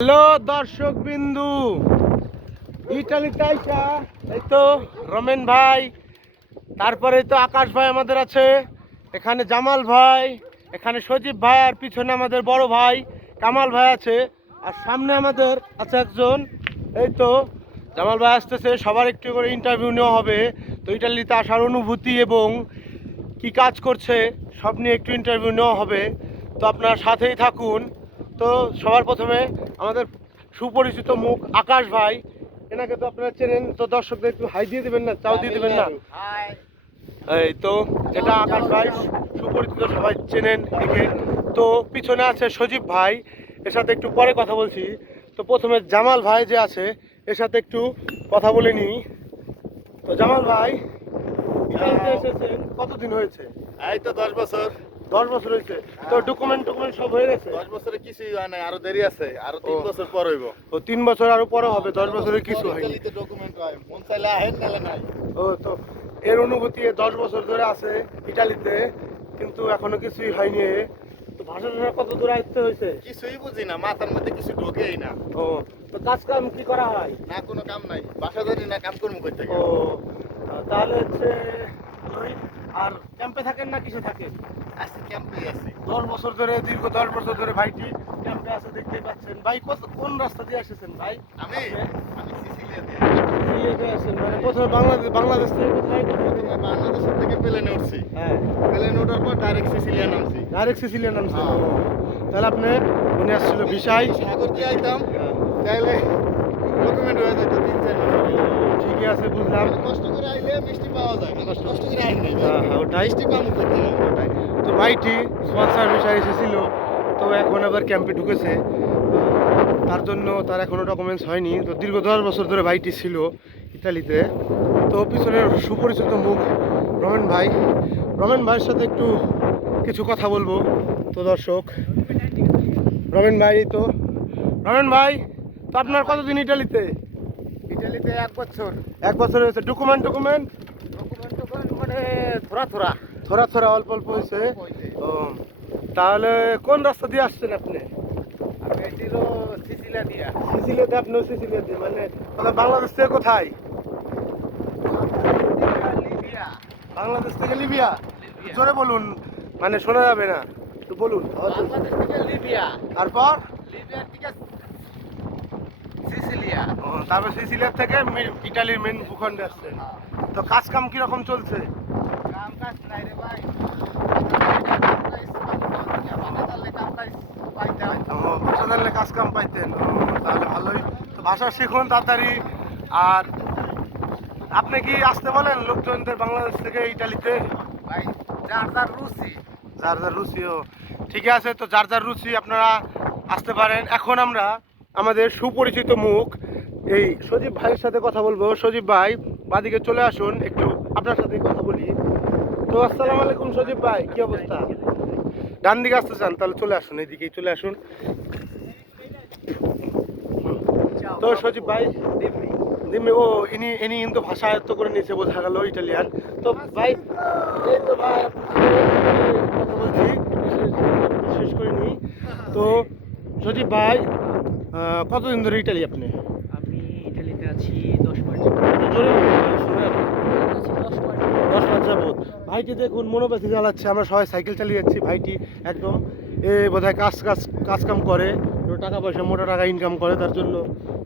Hello দর্শক বিন্দু। Italy তাইসা এই তো রমেন ভাই, তারপরে তো আকাশ ভাই আমাদের আছে, এখানে জামাল ভাই, এখানে সজীব ভাই, আর পিছনে আমাদের বড় ভাই কামাল ভাই আছে, আর সামনে আমাদের আছে একজন, এই তো জামাল ভাই আসতেছে, সবার একটু করে ইন্টারভিউ নেওয়া হবে। তো ইটালিতে আসার অনুভূতি এবং কি কাজ করছে, সব নিয়ে একটু ইন্টারভিউ নেওয়া হবে। তো আপনার সাথেই থাকুন। তো সবার প্রথমে আমাদের সুপরিচিত মুখ আকাশ ভাই, এনাকে তো আপনারা চেনেন, তো দর্শকদের একটু হাই দিয়ে দেবেন না, চাও দিয়ে দেবেন না? এই তো এটা আকাশ ভাই সুপরিচিত সবাই চেনেন একে তো পিছনে আছে সজীব ভাই, এর সাথে একটু পরে কথা বলছি। তো প্রথমে জামাল ভাই যে আছে, এর সাথে একটু কথা বলে নিই। তো জামাল ভাই এসেছেন, কতদিন হয়েছে? এই তো দশ বছর। দশ বছর হয়েছে তো ডকুমেন্ট টকুমেন্ট সব হয়ে গেছে? দশ বছরে কিছুই হয় নাই আরও দেরি আছে আরও তিন বছর পর হইব। তো তিন বছর আরও পরে হবে দশ বছরের কিছু হয়নি। ডকুমেন্ট হয় মন চাইলে আহেন নালে নাই। ও তো এর অনুভূতি দশ বছর ধরে আছে ইটালিতে কিন্তু এখনও কিছুই হয়নি তো ভাষা টাষা কত দূর আয়ত্ত হয়েছে? কিছুই বুঝি না মাথার মধ্যে কিছু ঢোকেই না। ও তো কাজ কাম কি করা হয়? না কোনো কাম নাই। বাসা জানি না কাম কর্ম করতে ও তাহলে হচ্ছে আর ক্যাম্পে থাকেন না কিসে থাকেন? আসি ক্যাম্পে আছে। দশ বছর ধরে দীর্ঘ দশ বছর ধরে ভাইটি ক্যাম্পে আছে দেখতে পাচ্ছেন। ভাই কত কোন রাস্তা দিয়ে এসেছেন ভাই? আমি? আমি সিসিলিয়া দিয়ে। এসেছেন, মানে প্রথমে বাংলাদেশ বাংলাদেশ থেকে কোথায় প্রথমে বাংলাদেশের থেকে প্লেনে উঠছি। হ্যাঁ। প্লেনে ওঠার পর ডাইরেক্ট সিসিলিয়া নামছি। ডাইরেক্ট সিসিলিয়ান নামছে হ্যাঁ। তাহলে আপনি উনি আসছিল বিশাই সাগর দিয়ে আইতাম। তাইলে ডকুমেন্ট হয়ে যেত তিন চার ঠিকই আছে বুঝলাম? কষ্ট করে আইলে মিষ্টি পাওয়া যায় কষ্ট করে। নাই হ্যাঁ, হ্যাঁ, ওটাই। মিষ্টি পামু করতে ওটাই। তো ভাইটি স্পন্সার বিষয় এসেছিল তো এখন আবার ক্যাম্পে ঢুকেছে। তার জন্য তার এখনও ডকুমেন্টস হয়নি। তো দীর্ঘ দশ বছর ধরে ভাইটি ছিল ইতালিতে। তো পিছনের সুপরিচিত মুখ রমেন ভাই। রমেন ভাইয়ের সাথে একটু কিছু কথা বলব। তো দর্শক রমেন ভাই তো রমেন ভাই তো আপনার কতদিন ইটালিতে ইটালিতে এক বছর। এক বছর হয়েছে। ডকুমেন্ট ডকুমেন্ট ডকুমেন্ট ডকুমেন্ট মানে থোড়া থোড়া থোড়া থোড়া অল্প অল্প হয়েছে। ও তাহলে কোন রাস্তা দিয়ে আসছেন আপনি? আমি এটির সিসিলা দিয়া। সিসিলিয়াতে মানে বাংলাদেশ থেকে কোথায়? বাংলাদেশ থেকে লিবিয়া? লিবিয়া। জোরে বলুন মানে শোনা যাবে না। তো বলুন। তারপর লিবিয়ার থেকে তারপর সিসিলিয়া থেকে মি- ইটালির মেন ভূখণ্ডে আসছেন তো কাজ কাম কীরকম চলছে? কাম কাজ নাই রে ভাই। ভাষা কাজ কাম পাইতেন। তাহলে ভালোই। তো ভাষা শিখুন তাড়াতাড়ি। আর আপনি কি আসতে বলেন লোকজনদের বাংলাদেশ থেকে ইটালিতে? ভাই যার যার রুচি। যার যার রুচিও ঠিক আছে তো যার যার রুচি আপনারা আসতে পারেন। এখন আমরা আমাদের সুপরিচিত মুখ এই সজীব ভাইয়ের সাথে কথা বলব। সজীব ভাই, বাদিকে চলে আসুন একটু। আপনার সাথে কথা বলি। তো আসসালামু আলাইকুম সজীব ভাই, কি অবস্থা? ডান দিকে আসতে চান, তাহলে চলে আসুন, এইদিকেই চলে আসুন। তো সজীব ভাই, দিম্মি, ও, ইনি ইনি কিন্তু ভাষা আয়ত্ত করে নিয়েছে, বোঝা গেল, ইটালিয়ান। তো ভাই, এই তো ভাই, কথা বলছি, শেষ করে নিই। তো সজীব ভাই কতদিন ধরে ইটালি আপনি? আছি দশ মাস দশ মাস যাবত ভাইটি দেখুন মনোপ্যাথি চালাচ্ছে আমরা সবাই সাইকেল চালিয়ে যাচ্ছি। ভাইটি একদম এ বোধহয় কাজ কাজ কাজ কাম করে। টাকা পয়সা মোটা টাকা ইনকাম করে তার জন্য।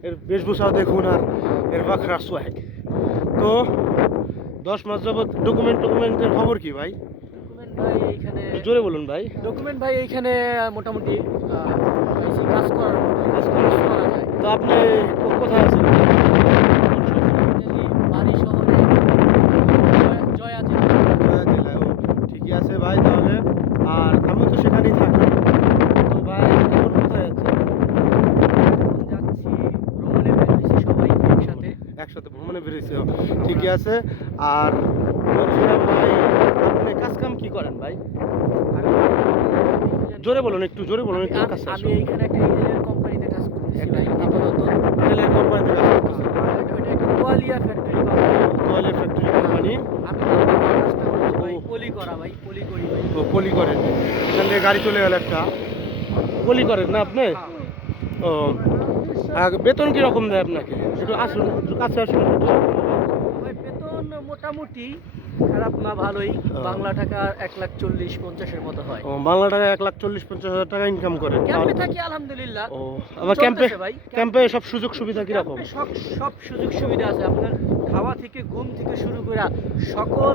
এর বেশভূষাও দেখুন আর এর বাখরা সোয়াগ তো দশ মাস যাবত ডকুমেন্ট টকুমেন্টের খবর কি ভাই? ডকুমেন্ট ভাই এইখানে জোরে বলুন ভাই। ডকুমেন্ট ভাই এইখানে মোটামুটি কাজ করার কাজ কাজ করা যায়। তো আপনি কোথায় আছেন ইটালি বাড়ি শহরে জয়- জয়া জেলা জয়া জেলায় ও ঠিকই আছে ভাই তাহলে। আর আমি তো সেখানেই থাকি। তো ভাই এখন কোথায় আছেন যাচ্ছি ভ্রমণে বেরিয়েছি সবাই একসাথে। একসাথে ভ্রমণে বেরিয়েছে ঠিকই আছে। আর বলছিলাম ভাই আপনি কাজ কাম কি করেন ভাই? জোরে বলুন একটু জোরে বলুন একটু কাছে আমি এইখানে একটা ইটালিয়ান কোম্পানিতে কাজ করতেছি ভাই আপাতত। তেলের কোম্পানিতে কাজ এটা- এটা একটা কোয়ালিয়া ফ্যাক্টরি তোয়ালে ফ্যাক্টরি কোম্পানি আমি তারপর কাজটা করছি ভাই পলি করা ভাই পলি করি ভাই। ও পলি করেন। এখান থেকে গাড়ি চলে গেল একটা। পলি করেন না আপনি? হ্যাঁ। ও বেতন কীরকম দেয় আপনাকে? একটু আসুন একটু কাছে আসুন। বেতন মোটামুটি খারাপ না ভালোই। বাংলা টাকা এক লাখ চল্লিশ পঞ্চাশের মতো হয়। ও বাংলা টাকা এক লাখ চল্লিশ পঞ্চাশ হাজার টাকা ইনকাম করেন ক্যাম্পে থাকি আলহামদুলিল্লাহ। ও আবার ক্যাম্পে। ক্যাম্পে সব সুযোগ সুবিধা কীরকম? সব সব সুযোগ সুবিধা আছে। আপনার খাওয়া থেকে ঘুম থেকে শুরু করে সকল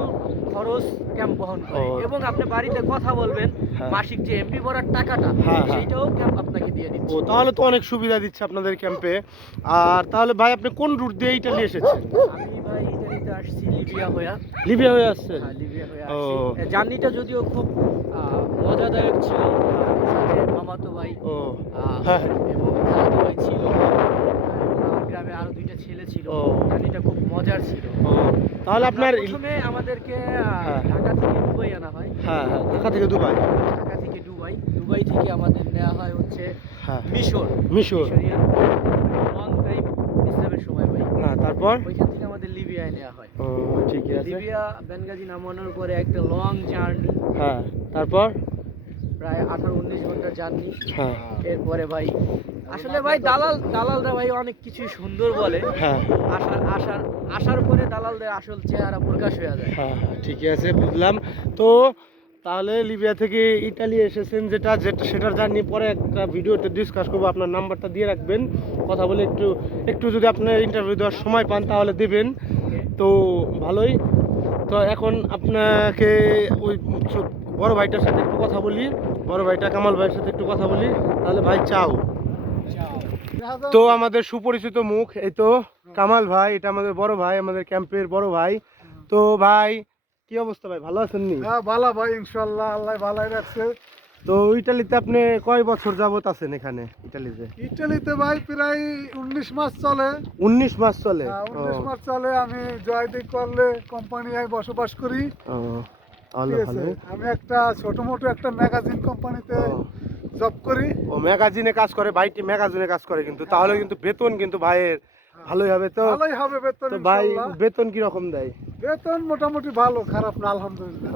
খরচ ক্যাম্প বহন করে। এবং আপনি বাড়িতে কথা বলবেন হ্যাঁ। মাসিক যে এমপি ভরার টাকাটা হ্যাঁ, হ্যাঁ। সেইটাও ক্যাম্প আপনাকে দিয়ে দিচ্ছে। ও তাহলে তো অনেক সুবিধা দিচ্ছে আপনাদের ক্যাম্পে। আর তাহলে ভাই আপনি কোন রুট দিয়ে ইটালি এসেছেন আমি ভাই ইতালিতে আসছি লিবিয়া হইয়া লিবিয়া হয়ে আসছেন হ্যাঁ, লিবিয়া হয়ে ও। জার্নিটা যদিও খুব মজাদায়ক ছিল সাথে মামাতো ভাই ও। হ্যাঁ। এবং খালাতো ভাই ছিল। গ্রামে আরও দুইটা ছেলে ছিল। জার্নিটা খুব মজার ছিল। তাহলে আপনার প্রথমে আমাদেরকে হ্যাঁ। ঢাকা থেকে দুবাই আনা হয়। হ্যাঁ হ্যাঁ। ঢাকা থেকে দুবাই। ঢাকা থেকে দুবাই। দুবাই থেকে আমাদের নেওয়া হয় হচ্ছে হ্যাঁ। মিশর। মিশর। লং টাইম ইসলামের সময় ভাই। হ্যাঁ তারপর? লিবিয়ায় নেওয়া হয়। ও ঠিকই আছে। লিবিয়া বেনগাজি নামানোর পরে একটা লং জার্নি হ্যাঁ তারপর? প্রায় আঠারো উনিশ ঘণ্টার জার্নি হ্যাঁ। এরপরে ভাই আসলে ভাই দালাল দালালরা ভাই অনেক কিছু সুন্দর বলে। হ্যাঁ। আসার আসার আসার পরে দালালদের আসল চেহারা প্রকাশ হয়ে যায়। হ্যাঁ হ্যাঁ ঠিকই আছে বুঝলাম। তো তাহলে লিবিয়া থেকে ইটালি এসেছেন যেটা যেটা সেটার জার্নি পরে একটা ভিডিওতে ডিসকাস করব। আপনার নাম্বারটা দিয়ে রাখবেন। কথা বলে একটু একটু যদি আপনার ইন্টারভিউ দেওয়ার সময় পান তাহলে দেবেন। তো ভালোই। তো এখন আপনাকে ওই বড় ভাইটার সাথে একটু কথা বলি। বড় ভাইটা কামাল ভাইয়ের সাথে একটু কথা বলি। তাহলে ভাই চাও। তো আমাদের সুপরিচিত মুখ, এই তো কামাল ভাই, এটা আমাদের বড় ভাই, আমাদের ক্যাম্পের বড় ভাই। তো ভাই, কি অবস্থা ভাই? ভালো আছেন নি? হ্যাঁ ভালো ভাই, ইনশাল্লাহ, আল্লাহ ভালাই রাখছে। তো ইটালিতে আপনি কয় বছর যাবত আছেন এখানে ইটালিতে? ইটালিতে ভাই প্রায় উনিশ মাস চলে। উনিশ মাস চলে? হ্যাঁ, উনিশ মাস চলে আমি জয়দিক করলে কোম্পানিয়ায় বসবাস করি। আমি একটা ছোট মোটো একটা ম্যাগাজিন কোম্পানিতে জব করি। ও ম্যাগাজিনে কাজ করে ভাইটি ম্যাগাজিনে কাজ করে কিন্তু তাহলে কিন্তু বেতন কিন্তু ভাইয়ের ভালোই হবে তো। ভালোই হবে বেতন তো ভাই বেতন কি রকম দেয়? বেতন মোটামুটি ভালো খারাপ না আলহামদুলিল্লাহ।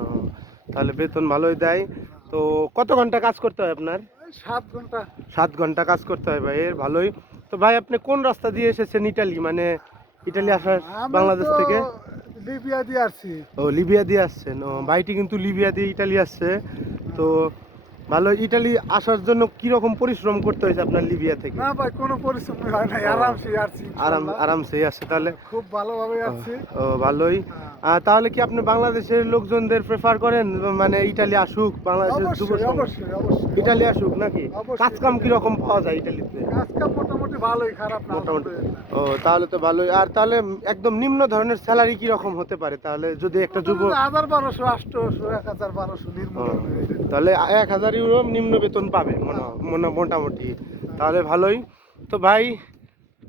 তাহলে বেতন ভালোই দেয়। তো কত ঘণ্টা কাজ করতে হয় আপনার? সাত ঘণ্টা। সাত ঘণ্টা কাজ করতে হয় ভাই এর ভালোই। তো ভাই আপনি কোন রাস্তা দিয়ে এসেছেন ইটালি? মানে ইটালি আসার বাংলাদেশ থেকে? লিবিয়া দিয়ে আসছি। ও লিবিয়া দিয়ে আসছেন। ও ভাইটি কিন্তু লিবিয়া দিয়ে ইটালি আসছে। তো ভালো ইটালি আসার জন্য কি রকম পরিশ্রম করতে হয়েছে আপনার লিবিয়া থেকে? না ভাই কোনো পরিশ্রম হয় নাই আরামসে আসছি আরাম আরামসে আসছে তাহলে? খুব ভালোভাবে আসছি ও ভালোই। হ্যাঁ। তাহলে কি আপনি বাংলাদেশের লোকজনদের প্রেফার করেন? মানে ইটালি আসুক বাংলাদেশের অবশ্যই অবশ্যই ইটালি আসুক নাকি। কাজ কাম কি রকম পাওয়া যায় ইটালিতে? কাজ কাম মোটামুটি ভালোই খারাপ না মোটামুটি। ও তাহলে তো ভালোই। আর তাহলে একদম নিম্ন ধরনের স্যালারি কি রকম হতে পারে? তাহলে যদি একটা যুব হাজার বারোশো আটশোশো এক হাজার বারোশো নির্মূল তাহলে এক হাজার ইউরো নিম্ন বেতন পাবে মনে- মোটামুটি। তাহলে ভালোই। তো ভাই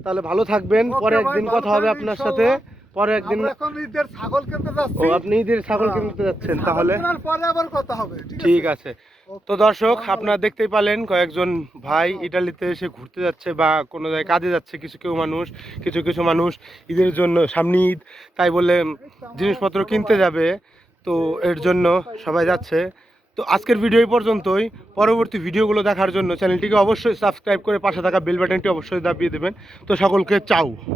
তাহলে ভালো থাকবেন। পরে একদিন কথা হবে আপনার সাথে। পরে একদিন ঈদের ছাগল কিনতে ও যাচ্ছি আপনি ঈদের ছাগল হ্যাঁ। কিনতে যাচ্ছেন তাহলে। পরে আবার কথা হবে ঠিক আছে? তো দর্শক আপনারা দেখতেই পালেন কয়েকজন ভাই ইটালিতে এসে ঘুরতে যাচ্ছে বা কোনো জায়গায় কাজে যাচ্ছে কিছু কেউ মানুষ কিছু কিছু মানুষ ঈদের জন্য সামনে ঈদ তাই বলে জিনিসপত্র কিনতে যাবে। তো এর জন্য সবাই যাচ্ছে। তো আজকের ভিডিও পর্যন্তই। পরবর্তী ভিডিওগুলো দেখার জন্য চ্যানেলটিকে অবশ্যই সাবস্ক্রাইব করে পাশে থাকা বেল বাটনটি অবশ্যই দাবিয়ে দেবেন। তো সকলকে চাও।